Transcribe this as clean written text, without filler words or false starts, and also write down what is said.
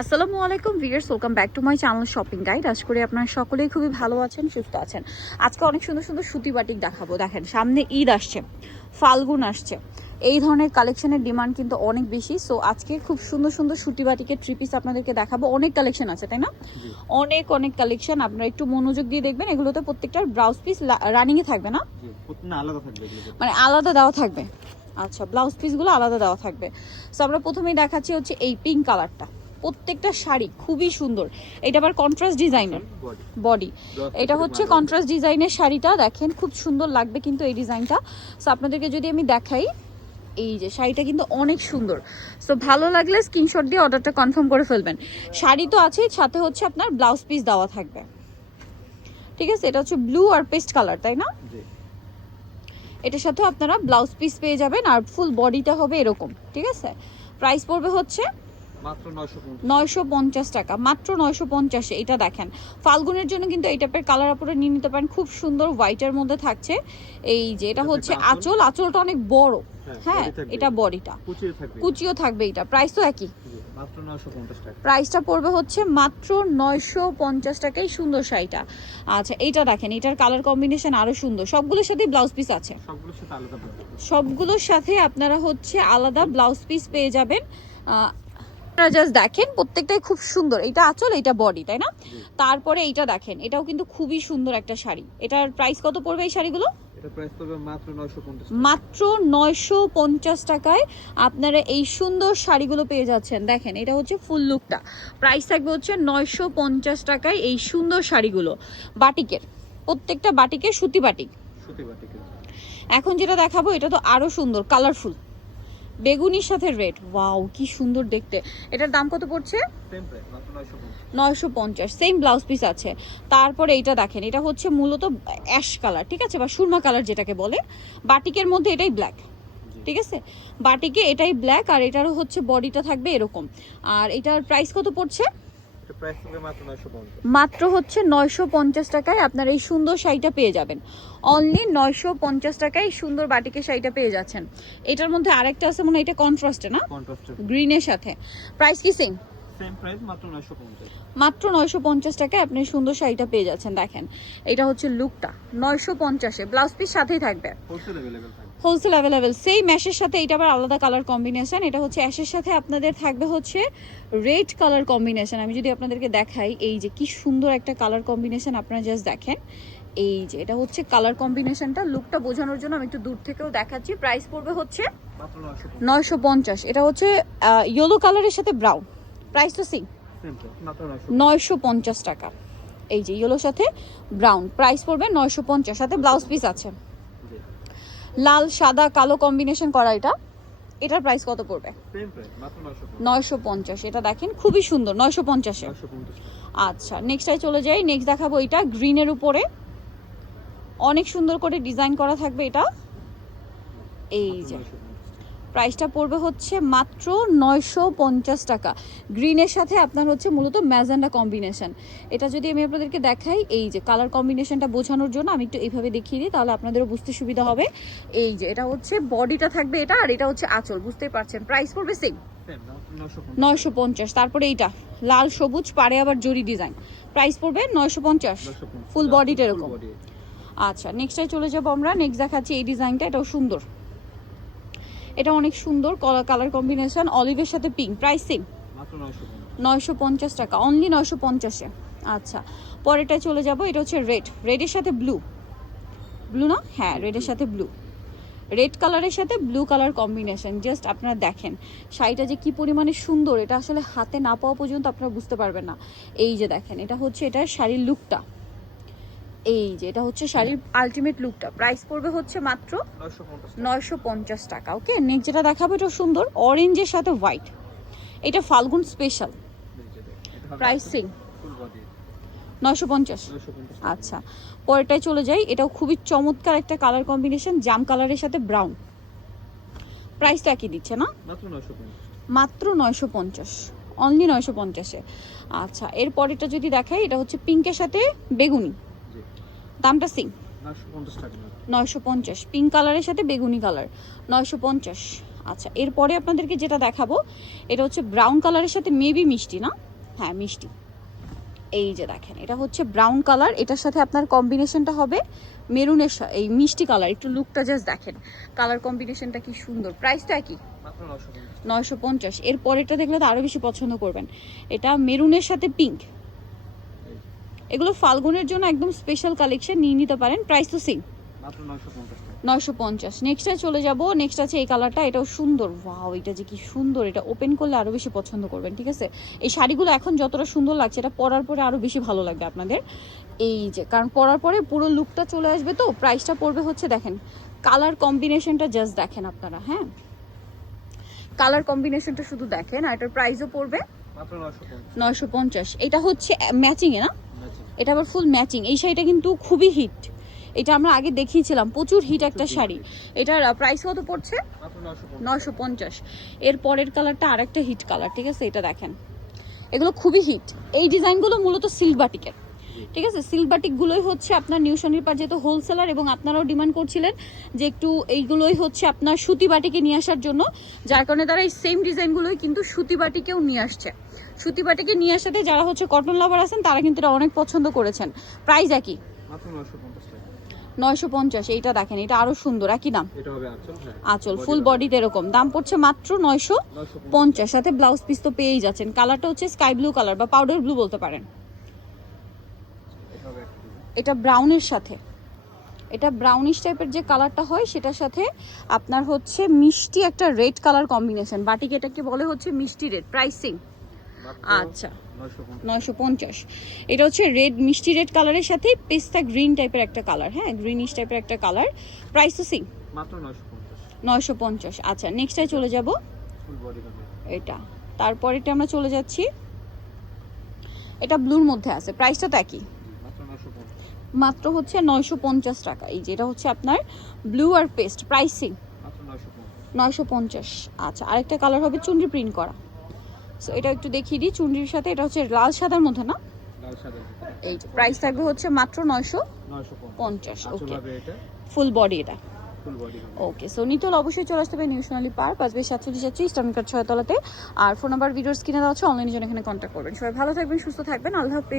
আসসালামু আলাইকুম viewers, welcome back to my channel shopping guide. আশা করি আপনারা সকলেই খুবই ভালো আছেন, সুস্থ আছেন। আজকে অনেক সুন্দর সুন্দর সুতি বাটিক দেখাবো। দেখেন সামনে ঈদ আসছে, ফাল্গুন আসছে, এই ধরনের কালেকশনের ডিমান্ড কিন্তু অনেক বেশি। সো আজকে খুব সুন্দর সুন্দর সুতি বাটিকের থ্রি পিস আপনাদেরকে দেখাবো। অনেক কালেকশন আছে, তাই না? অনেক অনেক কালেকশন, আপনারা একটু মনোযোগ দিয়ে দেখবেন। এগুলোতে প্রত্যেকটার ব্লাউজ পিস রানিংয়ে থাকবে না, মানে আলাদা দেওয়া থাকবে। আচ্ছা, ব্লাউজ পিসগুলো আলাদা দেওয়া থাকবে। সো আমরা প্রথমেই দেখাচ্ছি হচ্ছে এই পিঙ্ক কালারটা। প্রত্যেকটা শাড়ি খুবই সুন্দর। এটা আবার কন্ট্রাস্ট ডিজাইনের বডি, এটা হচ্ছে কন্ট্রাস্ট ডিজাইনের শাড়িটা। দেখেন খুব সুন্দর লাগবে কিন্তু এই ডিজাইনটা। সো আপনাদেরকে যদি আমি দেখাই, এই যে শাড়িটা কিন্তু অনেক সুন্দর। সো ভালো লাগলে স্ক্রিনশট দিয়ে অর্ডারটা কনফার্ম করে ফেলবেন। শাড়ি তো আছে, সাথে হচ্ছে আপনার ব্লাউজ পিস দেওয়া থাকবে, ঠিক আছে? এটা হচ্ছে ব্লু আর পেস্ট কালার, তাই না? এটার সাথে আপনারা ব্লাউজ পিস পেয়ে যাবেন, আর ফুল বডিটা হবে এরকম, ঠিক আছে? প্রাইস পড়বে হচ্ছে মাত্র 950 টাকা, মাত্র 950-এ। এটা দেখেন ফাল্গুনের জন্য কিন্তু এই টাইপের কালার আপনারা নিয়ে নিতে পারেন। খুব সুন্দর হোয়াইটের মধ্যে থাকছে। এই যে এটা হচ্ছে আঁচল, আঁচলটা অনেক বড়। হ্যাঁ, এটা বডিটা কুচিও থাকবে। এটা প্রাইস তো একই, মাত্র 950 টাকা। প্রাইসটা পড়বে হচ্ছে মাত্র 950 টাকায় সুন্দর শাড়িটা। আচ্ছা, এইটা দেখেন, এটার কালার কম্বিনেশন আরো সুন্দর। সবগুলোর সাথে ব্লাউজ পিস আছে, সবগুলোর সাথে আপনারা হচ্ছে আলাদা ব্লাউজ পিস পেয়ে যাবেন। আপনারা জাস্ট দেখেন, প্রত্যেকটাই খুব সুন্দর। এটা আঁচল, এটা বডি, তাই না? তারপরে এইটা দেখেন, এটাও কিন্তু খুবই সুন্দর একটা শাড়ি। এটার প্রাইস কত পড়বে এই শাড়িগুলো? এটা প্রাইস পড়বে মাত্র 950 টাকা। মাত্র 950 টাকায় আপনারা এই সুন্দর শাড়িগুলো পেয়ে যাচ্ছেন। দেখেন এটা হচ্ছে ফুল লুকটা। প্রাইস থাকবে হচ্ছে 950 টাকায় এই সুন্দর শাড়িগুলো। বাটিকের, প্রত্যেকটা বাটিকের সুতি বাটিক। এখন যেটা দেখাবো এটা তো আরো সুন্দর, কালারফুল, বেগুনির সাথে রেড। ওয়াও, কি সুন্দর দেখতে। এটার দাম কত পড়ছে? সেম প্রাইস মাত্র 950। সেম ব্লাউজ পিস আছে। তারপরে এইটা দেখেন, এটা হচ্ছে মূলত অ্যাশ কালার, ঠিক আছে, বা সুরমা কালার যেটাকে বলে। বাটিকের মধ্যে এটাই ব্ল্যাক, ঠিক আছে? বাটিকে এটাই ব্ল্যাক, আর এটারও হচ্ছে বডিটা থাকবে এরকম। আর এটার প্রাইস কত পড়ছে? এটা প্রাইস পড়বে মাত্র 950। মাত্র হচ্ছে 950 টাকায় আপনারা এই সুন্দর শাড়িটা পেয়ে যাবেন। অনলি 950 টাকায় এই সুন্দর বাটিকের শাড়িটা পেয়ে যাচ্ছেন। এটার মধ্যে আরেকটা আছে মনে হয়, এটা কন্ট্রাস্টে না, গ্রিনের সাথে। প্রাইস কি সেম? সেম প্রাইস মাত্র 950। মাত্র 950 টাকায় আপনি সুন্দর শাড়িটা পেয়ে যাচ্ছেন। দেখেন এটা হচ্ছে লুকটা 950-এ, ব্লাউজ পিস সাথেই থাকবে, হোলসেল अवेलेबल থাকবে। Wholesale available. সেই ম্যাশের সাথে এটা আবার আলাদা কালার কম্বিনেশন। এটা হচ্ছে অ্যাশের সাথে আপনাদের থাকবে হচ্ছে রেড কালার কম্বিনেশন। আমি যদি আপনাদেরকে দেখাই, এই যে কি সুন্দর একটা কালার কম্বিনেশন, আপনারা জাস্ট দেখেন। এই যে এটা হচ্ছে কালার কম্বিনেশনটা। লুকটা বোঝানোর জন্য আমি একটু দূর থেকেও দেখাচ্ছি। প্রাইস পড়বে হচ্ছে মাত্র 950। এটা হচ্ছে ইয়েলো কালারের সাথে ব্রাউন। প্রাইস তো সেম, মাত্র 950 টাকা। এই যে ইয়েলোর সাথে ব্রাউন, প্রাইস পড়বে 950, সাথে ব্লাউজ পিস আছে। লাল সাদা কালো কম্বিনেশন করা এটা। এটার প্রাইস কত পড়বে? সেম প্রাইস মাত্র 950। এটা দেখেন খুবই সুন্দর, 950-এ। আচ্ছা, নেক্সটে চলে যাই। নেক্সট দেখাবো এটা গ্রিনের উপরে অনেক সুন্দর করে ডিজাইন করা থাকবে এটা। এই যে প্রাইসটা পড়বে হচ্ছে মাত্র 950 টাকা। গ্রিনের সাথে আপনার হচ্ছে মূলত ম্যাজেন্ডা কম্বিনেশন। এটা যদি আমি আপনাদেরকে দেখাই, এই যে কালার কম্বিনেশনটা বোঝানোর জন্য আমি একটু এইভাবে দেখিয়ে দিই, তাহলে আপনাদেরও বুঝতে সুবিধা হবে। এই যে এটা হচ্ছে বডিটা থাকবে এটা, আর এটা হচ্ছে আঁচল, বুঝতেই পারছেন। প্রাইস পড়বে সেম, 950। তারপরে এইটা লাল সবুজ পাড়ে আবার জরি ডিজাইন, প্রাইস পড়বে 950, ফুল বডিটা এরকম। আচ্ছা, নেক্সটে চলে যাবো আমরা। নেক্সট দেখাচ্ছি এই ডিজাইনটা, এটাও সুন্দর। এটা অনেক সুন্দর কালার কম্বিনেশন, অলিভের সাথে পিঙ্ক। প্রাইস সেম, মাত্র 950 টাকা, অনলি 950-এ। আচ্ছা, পরেরটা চলে যাব। এটা হচ্ছে রেড, রেডের সাথে ব্লু, ব্লু না, হ্যাঁ রেডের সাথে ব্লু, রেড কালারের সাথে ব্লু কালার কম্বিনেশন। জাস্ট আপনারা দেখেন শাড়িটা যে কি পরিমাণে সুন্দর, এটা আসলে হাতে না পাওয়া পর্যন্ত আপনারা বুঝতে পারবেন না। এই যে দেখেন, এটা হচ্ছে এটার শাড়ির লুকটা। এই যে এটা হচ্ছে শাড়ির আলটিমেট লুকটা। প্রাইস পড়বে হচ্ছে মাত্র 950 টাকা। ওকে, নেক্সট যেটা দেখাবো এটা সুন্দর অরেঞ্জের সাথে হোয়াইট। এটা ফাল্গুন স্পেশাল, প্রাইস সেম 950। আচ্ছা, পরেরটায় চলে যাই। এটাও খুবই চমৎকার একটা কালার কম্বিনেশন, জাম কালারের সাথে ব্রাউন। প্রাইসটা একই দিচ্ছে না, মাত্র 950, অনলি 950-এ। আচ্ছা, এর পরেরটা যদি দেখাই, এটা হচ্ছে পিঙ্কের সাথে বেগুনি, দামটা সেম 950। পিঙ্ক কালারের সাথে বেগুনি কালার 950। আচ্ছা, এরপরে আপনাদেরকে যেটা দেখাবো, এটা হচ্ছে ব্রাউন কালারের সাথে মেবি মিষ্টি না, হ্যাঁ মিষ্টি। এই যে দেখেন এটা হচ্ছে ব্রাউন কালার, এটার সাথে আপনার কম্বিনেশনটা হবে মেরুনের এই মিষ্টি কালার। একটু লুকটা জাস্ট দেখেন, কালার কম্বিনেশনটা কি সুন্দর। প্রাইসটা কি? মাত্র 950। 950। এর পরেরটা দেখলে তো আরো বেশি পছন্দ করবেন, এটা মেরুনের সাথে পিঙ্ক। এগুলো ফাল্গুনের জন্য একদম স্পেশাল কালেকশন, নিয়ে নিতে পারেন। প্রাইস তো সেম, মাত্র 950 টাকা। 950। নেক্সটে চলে যাব, নেক্সট আছে এই কালারটা, এটাও সুন্দর। ওয়াও, এটা যে কি সুন্দর, এটা ওপেন করলে আরো বেশি পছন্দ করবেন। ঠিক আছে, এই শাড়িগুলো এখন যতটা সুন্দর লাগছে, এটা পরার পরে আরো বেশি ভালো লাগবে আপনাদের। এই যে কারণ পরার পরে পুরো লুকটা চলে আসবে। তো প্রাইসটা পড়বে হচ্ছে, দেখেন কালার কম্বিনেশনটা জাস্ট দেখেন আপনারা, হ্যাঁ কালার কম্বিনেশনটা শুধু দেখেন। আর এটার প্রাইসও পড়বে মাত্র 950। 950। এটা হচ্ছে ম্যাচিং এ না, ম্যাচিং। এটা আবার ফুল ম্যাচিং। এই শাড়িটা কিন্তু খুবই হিট, এটা আমরা আগে দেখিয়েছিলাম, প্রচুর হিট একটা শাড়ি। এটার প্রাইস কত পড়ছে? মাত্র 950। 950। এর পরের কালারটা আরেকটা হিট কালার। ঠিক আছে, এটা দেখেন, এগুলো খুবই হিট। এই ডিজাইনগুলো মূলত সিল্ক বাটিকের। ঠিক আছে, সিল্ক বাটিকগুলোই হচ্ছে আপনার নিউ শনির পার যেহেতু হোলসেলার, এবং আপনারাও ডিমান্ড করছিলেন যে একটু এইগুলোই হচ্ছে আপনার সুতি বাটিকে নিয়ে আসার জন্য, যার কারণে তারা এই সেম ডিজাইনগুলোই কিন্তু সুতি বাটিকেও নিয়ে আসছে। সুতি বাটিকে নিয়ে আসাতে যারা হচ্ছে কটন লাভার আছেন তারা কিন্তু এটা অনেক পছন্দ করেছেন। প্রাইস একই, মাত্র 950 টাকা। 950। এইটা দেখেন, এটা আরো সুন্দর, একই দাম। এটা হবে আঁচল। হ্যাঁ, আঁচল ফুল বডিতে এরকম, দাম পড়ছে মাত্র 950। সাথে ব্লাউজ পিস তো পেয়েই যাচ্ছেন। কালারটা হচ্ছে স্কাই ব্লু কালার বা পাউডার ব্লু বলতে পারেন। এটা হবে একটা ডিজাইন। এটা ব্রাউনের সাথে, এটা ব্রাউনিশ টাইপের যে কালারটা হয় সেটার সাথে আপনার হচ্ছে মিষ্টি একটা রেড কালার কম্বিনেশন। বাটিক এটাকে বলে হচ্ছে মিষ্টি রেড। প্রাইসিং মাত্র আচ্ছা 950। 950। এটা হচ্ছে রেড, মিষ্টি রেড কালারের সাথে পেস্তা গ্রিন টাইপের একটা কালার, হ্যাঁ গ্রিনিশ টাইপের একটা কালার। প্রাইস তো সেম, মাত্র 950। 950। আচ্ছা নেক্সটে চলে যাব, ফুল বডি হবে। এটা তারপর এটা আমরা চলে যাচ্ছি, এটা ব্লুর মধ্যে আছে। প্রাইসটা তো একই, মাত্র 950। মাত্র হচ্ছে 950 টাকা। এই যে এটা হচ্ছে আপনার ব্লু আর পেস্ট। প্রাইসিং মাত্র 950। 950। আচ্ছা আরেকটা কালার হবে চুনরি প্রিন্ট করা। সো এটা একটু দেখিয়ে দিই, চুনরির সাথে এটা হচ্ছে লাল সাদার মধ্যে না। লাল সাদা। এই প্রাইস থাকবে হচ্ছে মাত্র 950। 950। আঁচল ওকে, হবে এটা। ফুল বডি এটা। ফুল বডি হবে। ওকে, সো নিতল অবশ্যই চলে আসতে হবে নিউ সোনালী পার্ক 5/47 ইস্টার্ন কাট 6 তলাতে। আর ফোন নাম্বার ভিডিওর স্ক্রিনে দেওয়া আছে, অনলাইনে জন্য এখানে কন্ট্যাক্ট করবেন। সবাই ভালো থাকবেন, সুস্থ থাকবেন, আল্লাহ হাফেজ।